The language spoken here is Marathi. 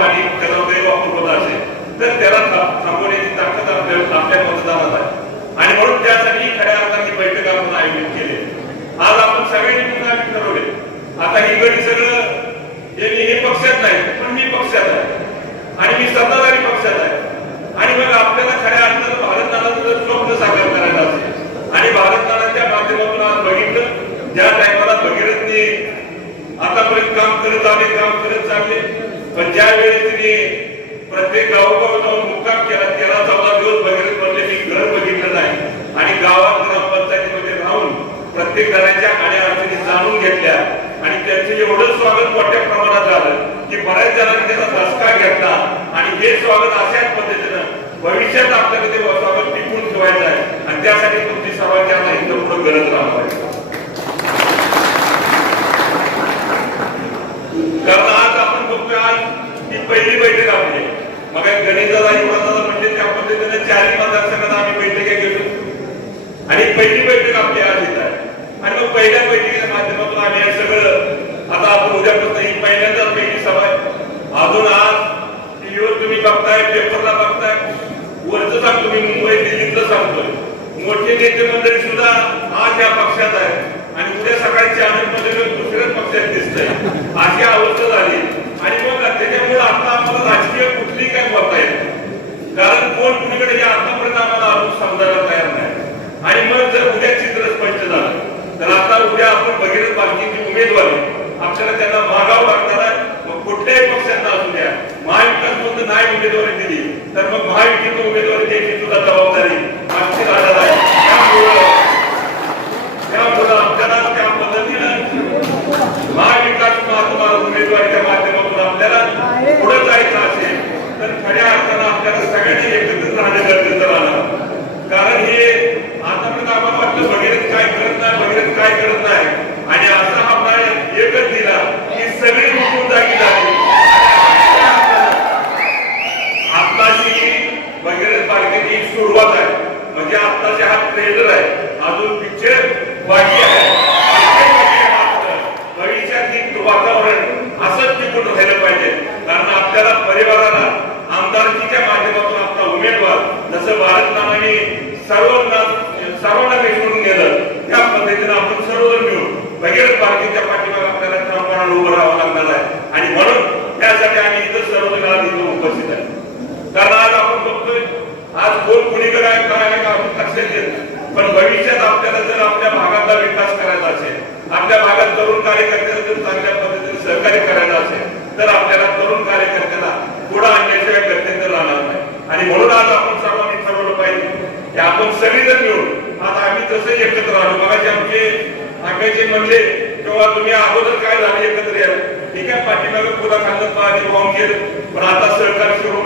पाणी त्याचा गैरवापर होत असेल तर त्याला थांबवण्याची ताकद आपल्या आपल्या मतदानात आहे. आणि म्हणून त्यासाठी खऱ्या अर्थाची बैठक आपण आयोजित केली. आज आपण सगळ्यांनी पुन्हा ठरवले. आता ही गडी सगळं हे मी हे पक्षात नाही पण मी पक्षात आहे. आणि मी सत्ताधारी पक्षात आहे. आणि मग आपल्याला खऱ्या अर्थानं भारतनाथाचं जर स्वप्न साकार करायला असेल. आणि भारतनाथाच्या माध्यमातून आज बघितलं. ज्या टायमाला भगीरथने आतापर्यंत काम करत आले पण ज्या वेळेस तिने प्रत्येक गावोगाव जाऊन मुक्काम केला तेरा चौदा दिवस भगीरथ पडले मी घर बघितलं नाही. आणि गावात ग्रामपंचायतीमध्ये राहून प्रत्येक घराच्या आड्या अडचणी जाणून घेतल्या. आणि त्यांचं एवढं स्वागत मोठ्या प्रमाणात झालं की बऱ्याच जणांनी त्याचा धसका घेतला. आणि हे स्वागत अशाच पद्धतीनं भविष्यात आपल्याला ते स्वागत टिकून ठेवायचं आहे. आणि त्यासाठी तुमची सर्वांच्या नाही पुढे गरज राहणार पाहिजे कारण आज आपण बघतोय आज ही पहिली बैठक आपली मग गणेशदादा युवरादादा म्हणजे त्या पद्धतीने चारही मतदारसंघात आम्ही बैठका गेलो आणि पहिली बैठक आपली आज येत आहे. आणि मग पहिल्या बैठकीच्या माध्यमातून आम्ही हे सगळं आता आपण उद्यापासून ही पहिल्यांदाच पहिली सभा आहे. अजून आज टीव्हीवर तुम्ही बघताय पेपरला बघताय. वरचं सांगतो मी मुंबई दिल्लीतलं सांगतोय. मोठे नेते मंडळी सुद्धा आज या पक्षात आहे आणि उद्या सकाळी चॅनलमध्ये दुसऱ्याच पक्षात दिसत आहे अवस्था झाली आणि मग त्याच्यामुळे आता आम्हाला राजकीय कुठली काय बोलता येत कारण कोण कुणीकडे हे आतापर्यंत आम्हाला अजून समजायला तयार नाही आणि मग जर उद्या चित्र स्पष्ट झालं तर आता उद्या आपण जी उमेदवारी. आपल्याला त्यांना मागावं लागणार आहे मग कुठल्याही पक्षांना असू द्या. महाविकास मधून नाही उमेदवारी दिली. तर मग महायुतीची उमेदवारी द्यायची सुद्धा जबाबदारी आमची राहणार आहे त्यामुळं त्यामुळं आपल्याला त्या पद्धतीनं महाविकास महात्मा उमेदवारीच्या माध्यमातून आपल्याला पुढे जायचं असेल तर खऱ्या अर्थानं आपल्याला सगळ्यांनी एकत्रित राहणं गरजेचं राहणार कारण हे आतापर्यंत आम्हाला वाटलं भगीरथ काय करत नाही भगीरथ काय करत नाही आणि असा हा न्याय एकच दिला की सगळी उठून जागी झाली आत्ताची भगीरथ पालखीची सुरुवात आहे म्हणजे आत्ताचे हा ट्रेलर आहे अजून पिक्चर बाकी आहे पिक्चर बाकी आहे मात्र भविष्यातील वातावरण असंच टिकून राहिलं पाहिजे. कारण आपल्याला परिवाराला आमदारकीच्या माध्यमातून आपला उमेदवार जसं भारतनामाने सर्वांना सर्वांना निवडून गेलं त्या पद्धतीनं आपण सर्वजण मिळून भगीरथ पार्टीच्या पाठीमागे आपल्याला ठामपणाने उभं राहावं लागणार आहे. आणि म्हणून त्यासाठी आम्ही इथं सर्वजण आज इथं उपस्थित आहे. कारण आज आपण बघतोय आज कोण कुणीकडे आहे काय आहे का आपण लक्षात घेत पण भविष्यात आपल्याला जर आपल्या भागाचा विकास करायचा असेल आपल्या भागात तरुण कार्यकर्त्याला जर चांगल्या पद्धतीने सहकार्य करायला असेल तर आपल्याला तरुण कार्यकर्त्याला पुढे आणण्याशिवाय गरजेचं राहणार नाही आणि म्हणून आज आपण सर्वांनी ठरवलं पाहिजे की आपण सगळेजण मिळून आता आम्ही तसं एकत्र आलो बघाचे आमचे आंब्याचे म्हणले किंवा तुम्ही अगोदर काय झालं एकत्र या ठीक आहे पाठीमागे पुन्हा सांगत पाहिजे वाहून गेलं पण आता सहकार सुरू